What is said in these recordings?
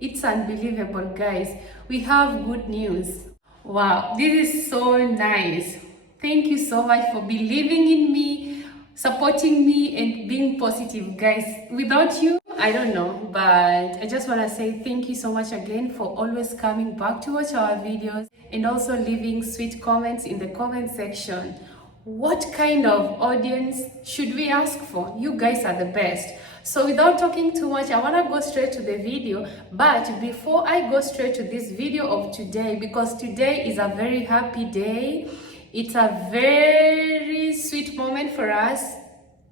It's unbelievable, guys. We have good news. Wow, this is so nice. Thank you so much for believing in me, supporting me, and being positive, guys. Without you, I don't know, but I just want to say thank you so much again for always coming back to watch our videos and also leaving sweet comments in the comment section. What kind of audience should we ask for? You guys are the best. So without talking too much, I want to go straight to the video. But before I go straight to this video of today, because today is a very happy day, it's a very sweet moment for us.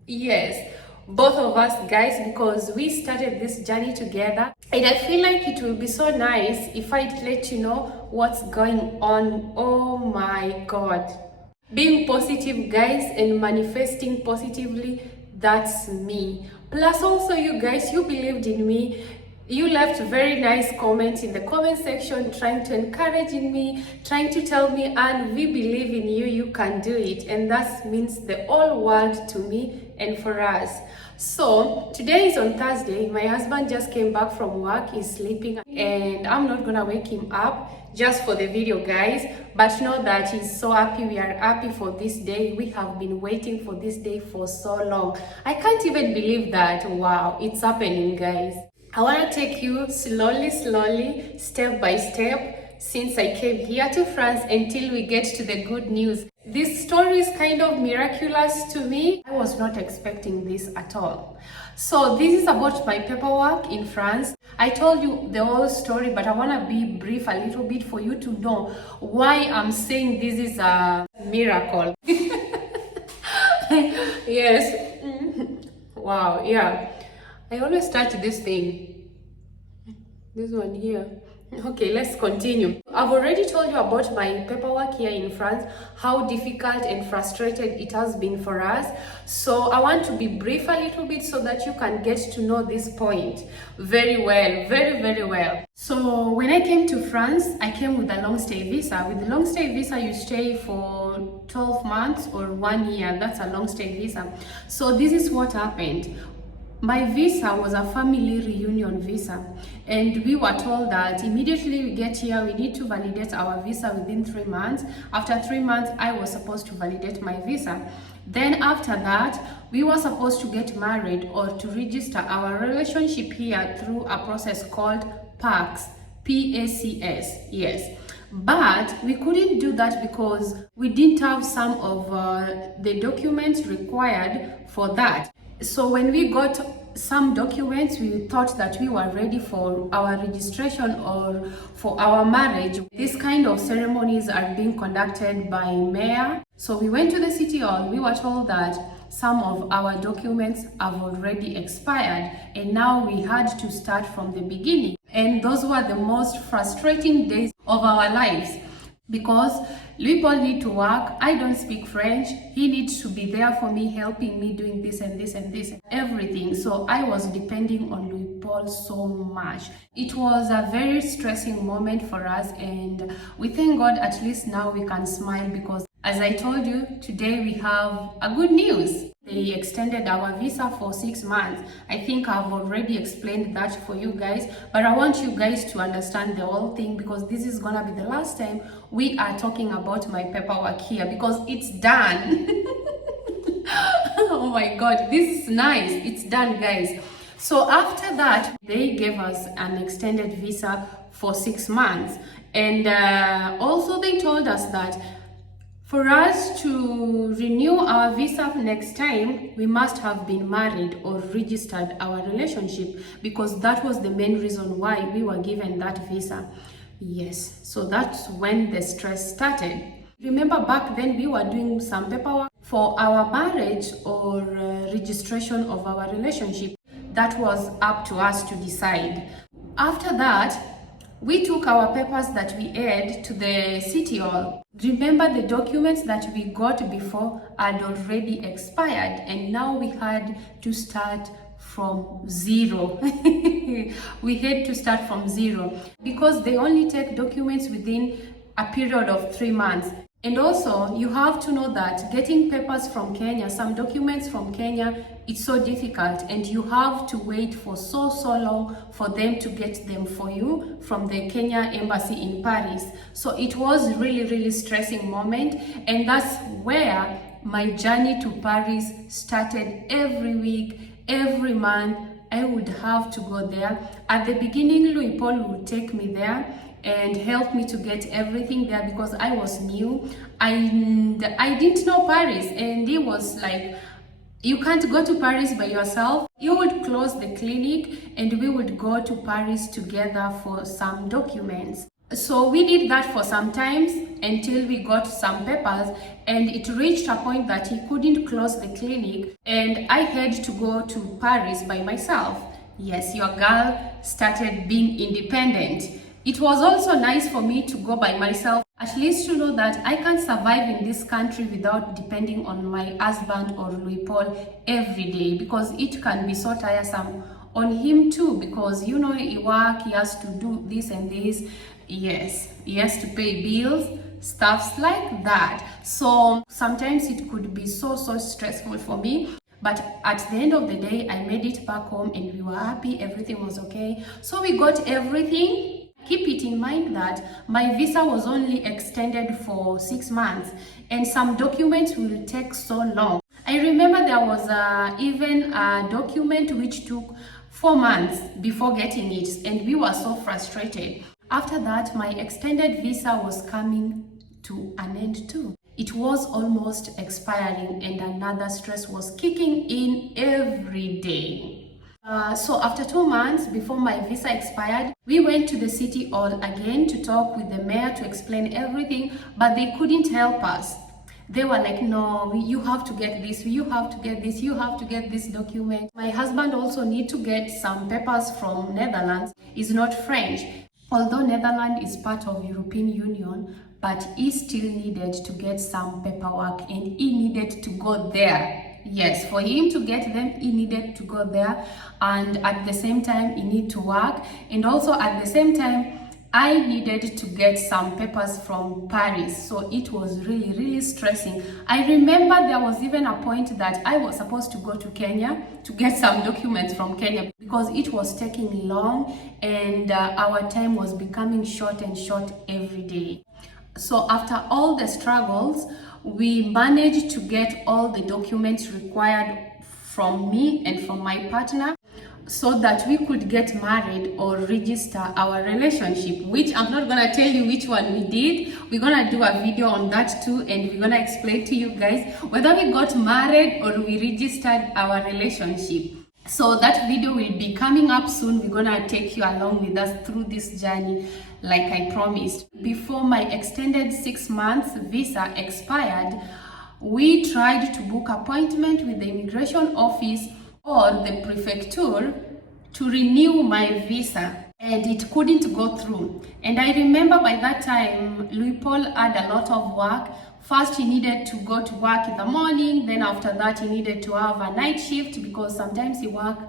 Yes, both of us, guys, because we started this journey together, and I feel like it will be so nice if I let you know what's going on. Oh my God. Being positive, guys, and manifesting positively, that's me. Plus also, you guys, you believed in me. You left very nice comments in the comment section, trying to encourage me, trying to tell me, and we believe in you, you can do it. And that means the whole world to me and for us. So today is on Thursday. My husband just came back from work. He's sleeping, and I'm not gonna wake him up just for the video, guys, but know that he's so happy. We are happy for this day. We have been waiting for this day for so long. I can't even believe that. Wow, it's happening, guys. I want to take you slowly, step by step, since I came here to France until we get to the good news. This story is kind of miraculous to me. I was not expecting this at all. So this is about my paperwork in France. I told you the whole story, but I want to be brief a little bit for you to know why I'm saying this is a miracle. Yes. Wow, yeah. I always start this thing. This one here. Okay, let's continue. I've already told you about my paperwork here in France, how difficult and frustrated it has been for us. So I want to be brief a little bit so that you can get to know this point very well, very well. So when I came to France, I came with a long stay visa. With the long stay visa, you stay for 12 months or 1 year. That's a long stay visa. So this is what happened. My visa was a family reunion visa, and we were told that immediately we get here, we need to validate our visa within 3 months. After 3 months, I was supposed to validate my visa. Then after that, we were supposed to get married or to register our relationship here through a process called PACS, P-A-C-S, yes. But we couldn't do that because we didn't have some of the documents required for that. So when we got some documents, we thought that we were ready for our registration or for our marriage. These kind of ceremonies are being conducted by mayor. So we went to the city hall. We were told that some of our documents have already expired, and now we had to start from the beginning. And those were the most frustrating days of our lives, because we all need to work. I don't speak French. He needs to be there for me, helping me doing this and this and this, everything. So I was depending on Louis Paul so much. It was a very stressing moment for us, and we thank God at least now we can smile, because as I told you, today we have a good news. They extended our visa for 6 months. I think I've already explained that for you guys, but I want you guys to understand the whole thing, because this is gonna be the last time we are talking about my paperwork here, because it's done. Oh my God, this is nice. It's done, guys. So after that, they gave us an extended visa for 6 months. And also they told us that for us to renew our visa next time, we must have been married or registered our relationship, because that was the main reason why we were given that visa. Yes, so that's when the stress started. Remember back then we were doing some paperwork for our marriage or registration of our relationship. That was up to us to decide. After that, we took our papers that we had to the city hall. Remember, the documents that we got before had already expired, and now we had to start from zero. We had to start from zero because they only take documents within a period of 3 months. And also, you have to know that getting papers from Kenya, some documents from Kenya, it's so difficult, and you have to wait for so long for them to get them for you from the Kenya embassy in Paris. So it was really stressing moment, and that's where my journey to Paris started. Every week, every month, I would have to go there. At the beginning, Louis Paul would take me there and help me to get everything there because I was new. I didn't know Paris, and he was like, you can't go to Paris by yourself. You would close the clinic and we would go to Paris together for some documents. So we did that for some times until we got some papers, and it reached a point that he couldn't close the clinic and I had to go to Paris by myself. Yes, your girl started being independent. It was also nice for me to go by myself, at least to know that I can survive in this country without depending on my husband or Louis Paul every day, because it can be so tiresome on him too, because you know, he works, he has to do this and this. Yes, he has to pay bills, stuffs like that. So sometimes it could be so stressful for me. But at the end of the day, I made it back home and we were happy, everything was okay. So we got everything. Keep it in mind that my visa was only extended for 6 months and some documents will take so long. I remember there was even a document which took 4 months before getting it, and we were so frustrated. After that, my extended visa was coming to an end too. It was almost expiring and another stress was kicking in every day. So after 2 months before my visa expired, we went to the city hall again to talk with the mayor to explain everything, but they couldn't help us. They were like, no, you have to get this, you have to get this, you have to get this document. My husband also need to get some papers from Netherlands. He's not French. Although Netherlands is part of European Union, but he still needed to get some paperwork and he needed to go there. Yes, for him to get them, he needed to go there, and at the same time, he need to work, and also at the same time, I needed to get some papers from Paris. So it was really stressing. I remember there was even a point that I was supposed to go to Kenya to get some documents from Kenya because it was taking long and our time was becoming short and short every day. So after all the struggles, we managed to get all the documents required from me and from my partner so that we could get married or register our relationship, which I'm not gonna tell you which one we did. We're gonna do a video on that too, and we're gonna explain to you guys whether we got married or we registered our relationship. So that video will be coming up soon. We're gonna take you along with us through this journey like I promised. Before my extended 6 months visa expired, we tried to book appointment with the immigration office or the prefecture to renew my visa, and it couldn't go through. And I remember by that time, Louis Paul had a lot of work. First, he needed to go to work in the morning. Then after that, he needed to have a night shift because sometimes he worked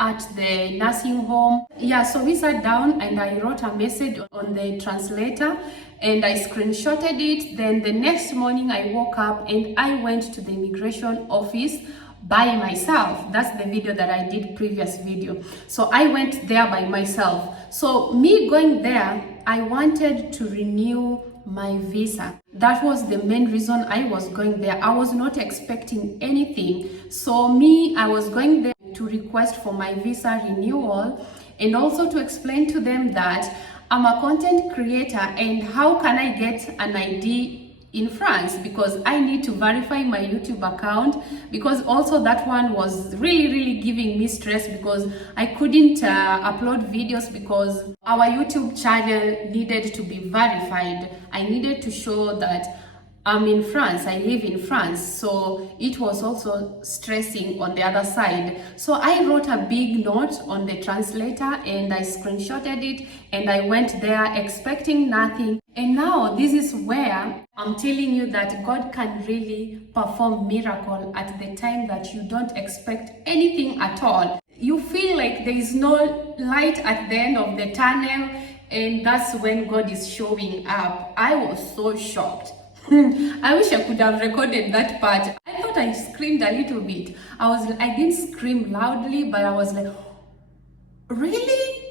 at the nursing home. Yeah, so we sat down and I wrote a message on the translator and I screenshotted it. Then the next morning I woke up and I went to the immigration office by myself. That's the video that I did, previous video. So I went there by myself. So me going there, I wanted to renew my visa. That was the main reason I was going there. I was not expecting anything. So me, I was going there to request for my visa renewal and also to explain to them that I'm a content creator and how can I get an ID in France, because I need to verify my YouTube account, because also that one was really giving me stress because I couldn't upload videos because our YouTube channel needed to be verified. I needed to show that I'm in France, I live in France, so it was also stressing on the other side. So I wrote a big note on the translator and I screenshotted it and I went there expecting nothing. And now this is where I'm telling you that God can really perform miracle at the time that you don't expect anything at all. You feel like there is no light at the end of the tunnel, and that's when God is showing up. I was so shocked. I wish I could have recorded that part. I thought I screamed a little bit. I didn't scream loudly, but I was like, really?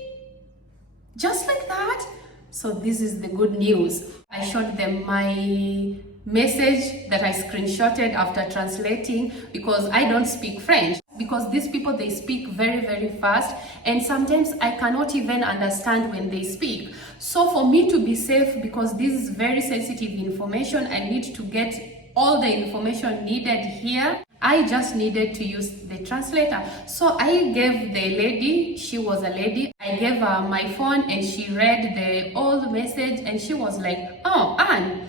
Just like that? So this is the good news. I showed them my message that I screenshotted after translating, because I don't speak French. Because these people, they speak very, very fast, and sometimes I cannot even understand when they speak. So for me to be safe, because this is very sensitive information, I need to get all the information needed here. I just needed to use the translator. So I gave the lady, she was a lady, I gave her my phone and she read the old message and she was like, oh, Anne,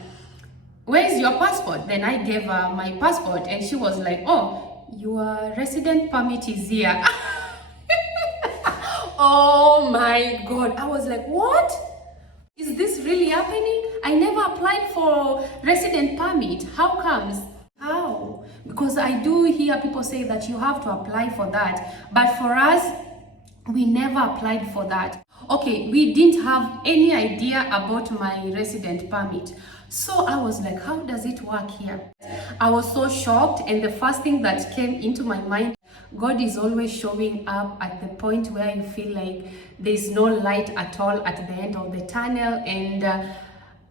where's your passport? Then I gave her my passport and she was like, oh, your resident permit is here. Oh my God. I was like, what? Is this really happening? I never applied for resident permit. How comes? How? Because I do hear people say that you have to apply for that. But for us, we never applied for that. Okay, we didn't have any idea about my resident permit. So I was like, how does it work here? I was so shocked, and the first thing that came into my mind, God is always showing up at the point where you feel like there's no light at all at the end of the tunnel. And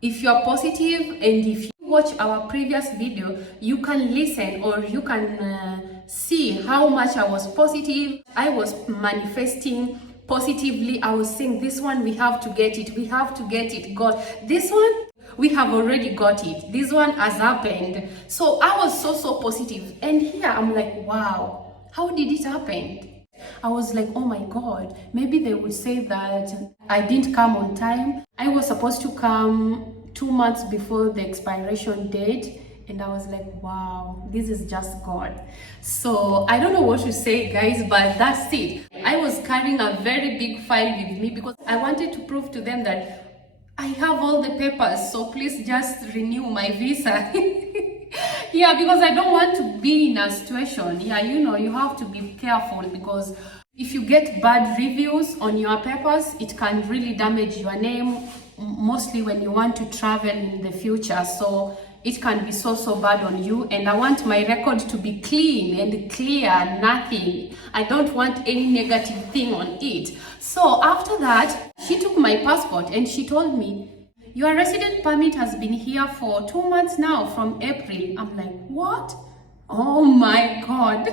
if you're positive, and if you watch our previous video, you can listen, or you can see how much I was positive. I was manifesting positively. I was saying, this one, we have to get it. We have to get it. God, this one, we have already got it. This one has happened. So I was so positive. And here I'm like, wow, how did it happen? I was like, oh my God, maybe they would say that I didn't come on time. I was supposed to come 2 months before the expiration date. And I was like, wow, this is just God. So I don't know what to say, guys, but that's it. I was carrying a very big file with me because I wanted to prove to them that I have all the papers, so please just renew my visa. Yeah, because I don't want to be in a situation. Yeah, you know, you have to be careful, because if you get bad reviews on your papers, it can really damage your name, mostly when you want to travel in the future. So it can be so bad on you, and I want my record to be clean and clear, nothing. I don't want any negative thing on it. So after that, she took my passport and she told me, your resident permit has been here for 2 months now, from April. I'm like, what? Oh my God.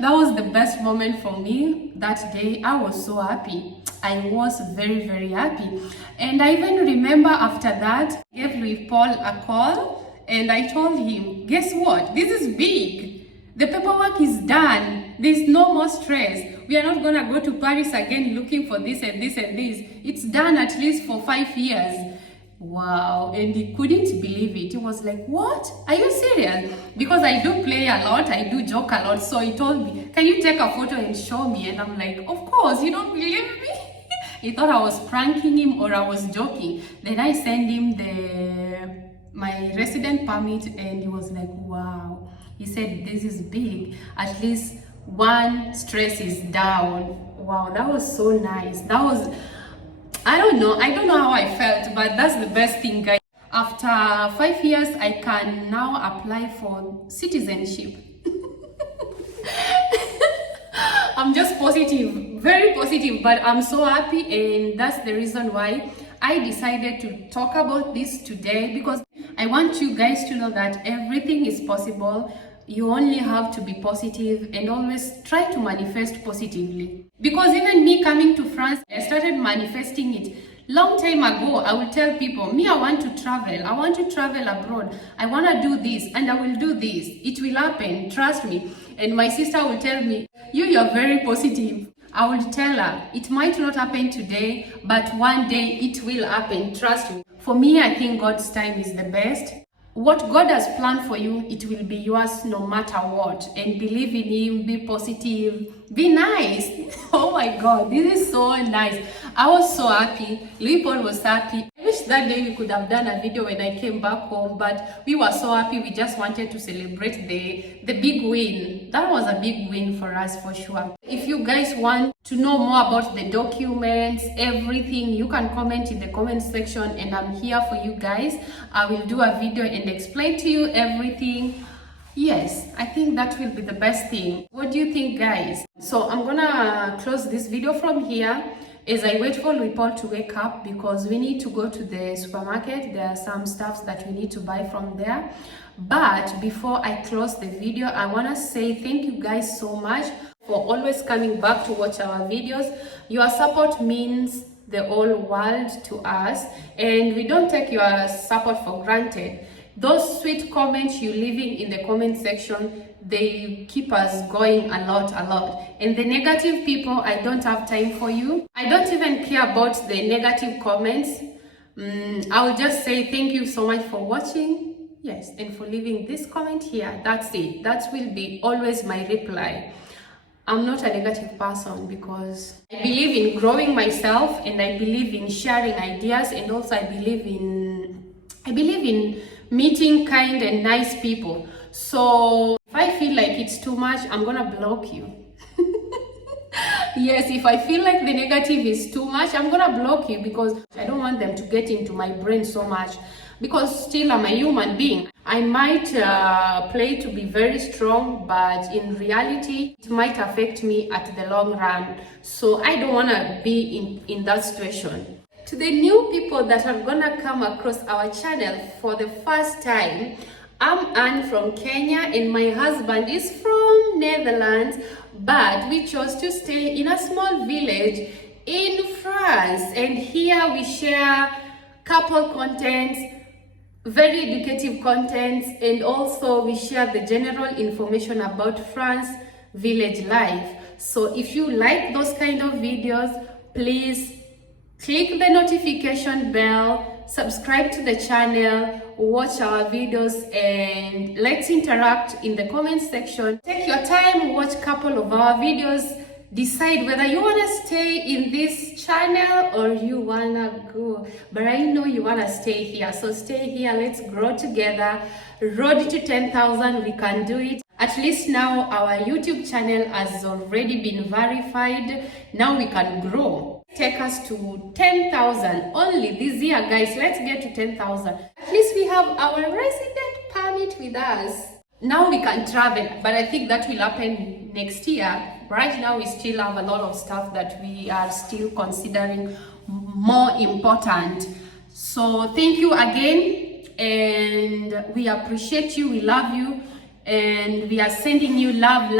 That was the best moment for me that day. I was so happy. I was very happy. And I even remember after that, I gave Louis Paul a call and I told him, guess what? This is big. The paperwork is done. There's no more stress. We are not gonna go to Paris again looking for this and this and this. It's done at least for 5 years. Wow. And he couldn't believe it. He was like, what? Are you serious? Because I do play a lot, I do joke a lot. So he told me, can you take a photo and show me? And I'm like, of course, you don't believe me? He thought I was pranking him or I was joking. Then I sent him my resident permit and he was like, wow. He said, this is big. At least one stress is down. Wow, that was so nice. That was, I don't know how I felt, but that's the best thing, guys. After 5 years, I can now apply for citizenship. I'm just positive, very positive, but I'm so happy, and that's the reason why I decided to talk about this today, because I want you guys to know that everything is possible. You only have to be positive and always try to manifest positively. Because even me coming to France, I started manifesting it long time ago. I will tell people, me, I want to travel. I want to travel abroad. I want to do this and I will do this. It will happen. Trust me. And my sister will tell me, you're very positive. I will tell her, it might not happen today, but one day it will happen. Trust me. For me, I think God's time is the best. what God has planned for you, it will be yours no matter what. And believe in Him, be positive, be nice. Oh my God, this is so nice. I was so happy. Louis Paul was happy. I wish that day we could have done a video when I came back home, but we were so happy. We just wanted to celebrate the big win. That was a big win for us for sure. If you guys want to know more about the documents, everything, you can comment in the comment section, and I'm here for you guys. I will do a video and explain to you everything. Yes, I think that will be the best thing. What do you think, guys? So I'm gonna close this video from here as I wait for Louis Paul to wake up, because we need to go to the supermarket. There are some stuffs that we need to buy from there. But before I close the video, I want to say thank you guys so much for always coming back to watch our videos. Your support means the whole world to us, and we don't take your support for granted. Those sweet comments you leaving in the comment section, they keep us going a lot. And the negative people, I don't have time for you. I don't even care about the negative comments. I'll just say thank you so much for watching. Yes, and for leaving this comment here. That's it. That will be always my reply. I'm not a negative person, because I believe in growing myself, and I believe in sharing ideas, and also I believe in meeting kind and nice people. So if I feel like it's too much, I'm gonna block you. Yes, if I feel like the negative is too much, I'm gonna block you, because I don't want them to get into my brain so much, because still I'm a human being. I might play to be very strong, but in reality it might affect me at the long run. So I don't want to be in that situation. To the new people that are gonna come across our channel for the first time, I'm Anne from Kenya, and my husband is from Netherlands, but we chose to stay in a small village in France, and here we share couple contents, very educative contents, and also we share the general information about France village life. So if you like those kind of videos, please click the notification bell, subscribe to the channel, watch our videos, and let's interact in the comment section. Take your time, watch a couple of our videos, decide whether you want to stay in this channel or you want to go. But I know you want to stay here, so stay here. Let's grow together. Road to 10,000, we can do it. At least now our YouTube channel has already been verified. Now we can grow. Take us to 10,000 only this year, guys. Let's get to 10,000. At least we have our resident permit with us. Now we can travel, but I think that will happen next year. Right now we still have a lot of stuff that we are still considering more important. So thank you again, and we appreciate you, we love you, and we are sending you love.